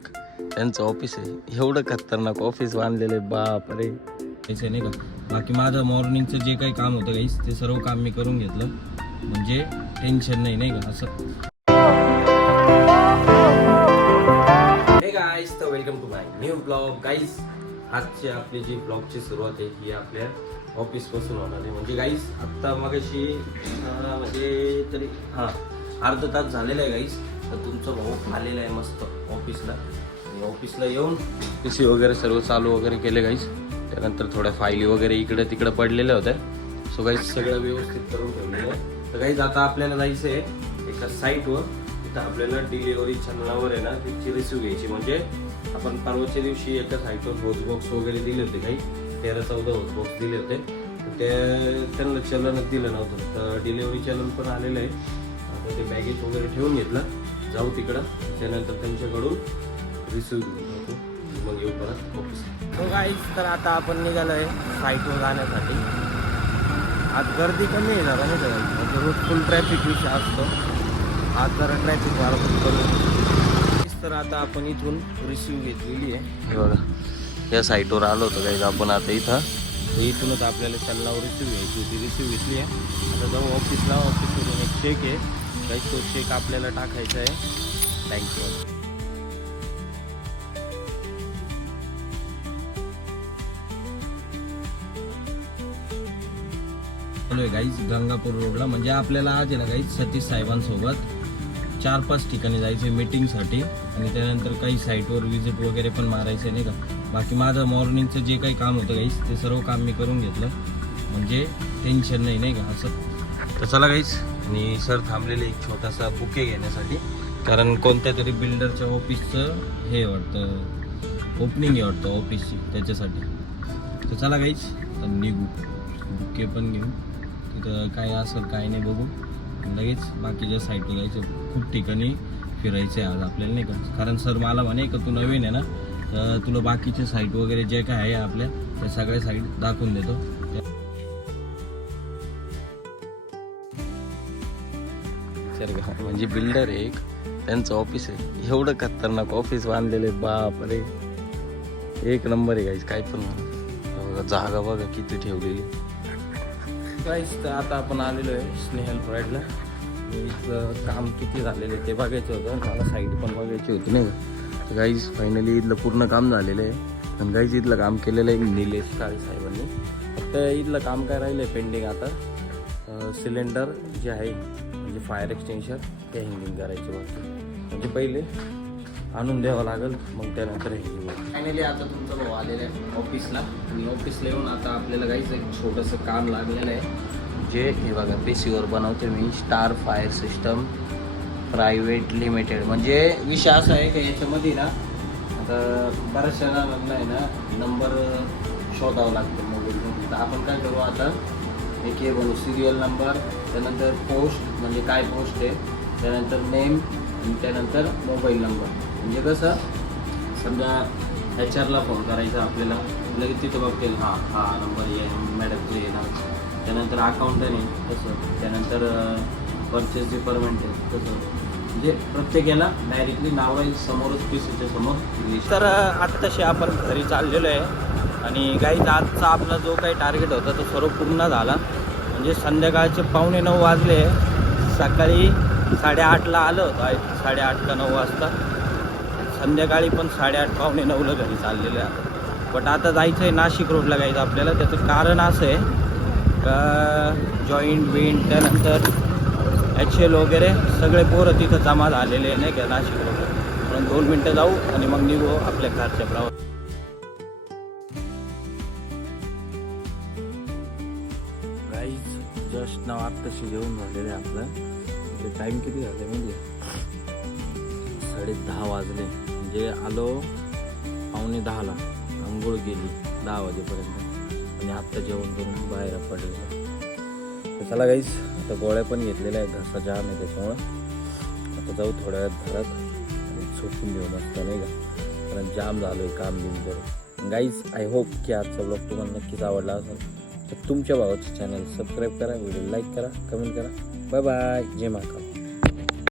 एक, त्यांचं ऑफिस आहे. एवढं खतरनाक ऑफिस बांधलेलं आहे, बाप रे. असं नाही का, बाकी माझं मॉर्निंगचं जे काही काम होतं गाईस ते सर्व काम मी करून घेतलं, म्हणजे टेन्शन नाही का असं. हे गाईस, तर welcome to my new blog. Guys, आजची आपली जी ब्लॉगची सुरुवात आहे ही आपल्या ऑफिसपासून होणार आहे. म्हणजे गाईस आत्ता मगाशी म्हणजे तरी अर्धा तास झालेला आहे गाईस. तर तुमचा भाऊ आलेला आहे मस्त ऑफिसला, आणि ऑफिसला येऊन PC वगैरे सर्व चालू वगैरे केले गाईस. त्यानंतर थोड्या फायली वगैरे इकडे तिकडे पडलेल्या होत्या. सो गाईस सगळं व्यवस्थित करून ठेवलेलं आहे. तर गाईस आता आपल्याला जायचं आहे एका साईटवर. तिथं आपल्याला डिलिव्हरी चॅनलावर आहे ना तिची रिसिव्ह घ्यायची. म्हणजे आपण परवाच्या दिवशी एका साईटवर होज बॉक्स वगैरे दिले होते, काही 13-14 होज बॉक्स दिले होते. तर त्यांना चलनच दिलं नव्हतं. तर डिलिव्हरी चलन पण आलेलं आहे. आता ते बॅगेज वगैरे ठेवून घेतलं, जाऊ तिकडं. त्यानंतर त्यांच्याकडून रिसिव्ह घेतो, मग येऊ परत ऑफिस. हो गाईस, तर आता आपण निघालो आहे साईटवर जाण्यासाठी. आज गर्दी कमी आहे जरा, नाही का, म्हणजे रोज फुल ट्रॅफिक विषय असतो. आज जरा ट्रॅफिक वाढ करू. तर आता आपण इथून रिसिव्ह घेतलेली आहे. हे बघा, या साईटवर आलो होतो गाईस आपण आता इथं. तर इथूनच आपल्याला चलनावर रिसिव्ह घ्यायची होती. रिसिव्ह घेतली आहे. आता जाऊ ऑफिसला. ऑफिसवरून एक चेक आहे गाईस, तो चेक आपल्याला टाकायचा आहे बँकेवर. चालू आहे गाईस गंगापूर रोडला. म्हणजे आपल्याला आज आहे ना गाईस सतीश साहेबांसोबत 4-5 ठिकाणी जायचं आहे मीटिंगसाठी, आणि त्यानंतर काही साईटवर विजिट वगैरे पण मारायचं नाही का. बाकी माझं मॉर्निंगचं जे काही काम होतं गाईस ते सर्व काम मी करून घेतलं, म्हणजे टेन्शन नाही का असं. तर चला गाईस, आणि सर थांबलेले एक छोटासा बुके घेण्यासाठी, कारण कोणत्या तरी बिल्डरच्या ऑफिसचं हे वाटतं ओपनिंग आहे वाटतं ऑफिसची, त्याच्यासाठी. तर चला गाईस, तर निघू, बुके पण घेऊ. तिथं काय असेल काय नाही बघू, लगेच बाकीच्या साईटवर जायचं. खूप ठिकाणी फिरायचं आहे आज आपल्याला नाही का. कारण सर मला म्हणे का तू नवीन आहे ना, तर तुला बाकीचे साईट वगैरे जे काय आहे आपल्या त्या सगळ्या साईट दाखवून देतो. म्हणजे बिल्डर आहे एक, त्यांचं ऑफिस आहे. एवढं खतरनाक ऑफिस बांधलेलं आहे, बाप रे, एक नंबर आहे गाईस. काय पण बघा, जागा बघा किती ठेवलेली गाईस. तर आता आपण आलेलो आहे स्नेहल प्राईडला. इथलं काम किती झालेलं आहे ते बघायचं होतं, मला साईट पण बघायची होती नाही का. तर गाईस फायनली इथलं पूर्ण काम झालेलं आहे. आणि गाईस इथलं काम केलेलं आहे निलेश काळे साहेबांनी. फक्त इथलं काम काय राहिलं आहे पेंडिंग आता. सिलेंडर जे आहे म्हणजे फायर एक्सटेन्शन ते हँगिंग करायचे बाकी, म्हणजे पहिले आणून द्यावं लागेल, मग त्यानंतर हँगिंग. फायनली आता तुमचा भाऊ आलेला आहे ऑफिसला, आणि ऑफिसला येऊन आता आपल्याला गाईच एक छोटंसं काम लागलेलं आहे. जे हे बघा PCवर बनवते मी, star fire system private limited. म्हणजे विषय असा आहे की याच्यामध्ये ना आता बऱ्याचशा जणांना आहे ना नंबर शोधावं लागतं मोबाईलमध्ये. तर आपण काय करू आता, एक हे बनवू सिरियल नंबर, त्यानंतर पोस्ट म्हणजे काय पोस्ट आहे, त्यानंतर नेम, आणि त्यानंतर मोबाईल नंबर. म्हणजे कसं समजा HR फोन करायचा आपल्याला, लगेच तिथं बघतील हा नंबर आहे मॅडमचं येणार. त्यानंतर अकाउंट आहे तसं, त्यानंतर परचेस डिपार्टमेंट आहे तसं. म्हणजे प्रत्येक याला डायरेक्टली नाव राहील समोरच PCच्या समोर. तर आता तसे आपण घरी चाललेलो आहे, आणि गाईज आजचा आपला जो काही टार्गेट होता तो सर्व पूर्ण झाला. म्हणजे संध्याकाळचे 8:45 वाजले. सकाळी 8:30ला आलं होतं, 8:30 का 9 वाजता. संध्याकाळी पण 8:30-8:45ला घरी चाललेलं आहे. बट आता जायचं आहे नाशिक रोडला गाईज आपल्याला. त्याचं कारण असं आहे का जॉईंट विंड, त्यानंतर HL वगैरे सगळे पोरं तिथं जमा झालेले आहे नाही का नाशिक रोडला. म्हणून 2 मिनटं जाऊ आणि मग निघू आपल्या घरच्या प्रवास. गाईज जस्ट नाव आत्ताशी जेवण झालेलं आहे आपलं. टाईम किती झाले म्हणजे 10:30 वाजले. म्हणजे आलो 9:45ला, आंघोळ केली 10 वाजेपर्यंत, आणि आत्ता जेवण करून बाहेर पडलेलं. तर चला गाईस, आता गोळ्या पण घेतलेल्या आहेत, घसा जाम आहे त्याच्यामुळं. आता जाऊ थोड्या वेळात घरात आणि झोपून घेऊ मस्त नाही का, कारण जाम झालो आहे काम बिम करून. गाईज आय होप की आजचा ब्लॉग तुम्हाला नक्कीच आवडला असेल. तर तुमच्या भावाचं चॅनल सबस्क्राईब करा, व्हिडिओ लाईक करा, कमेंट करा. बाय बाय, जय महाकाल.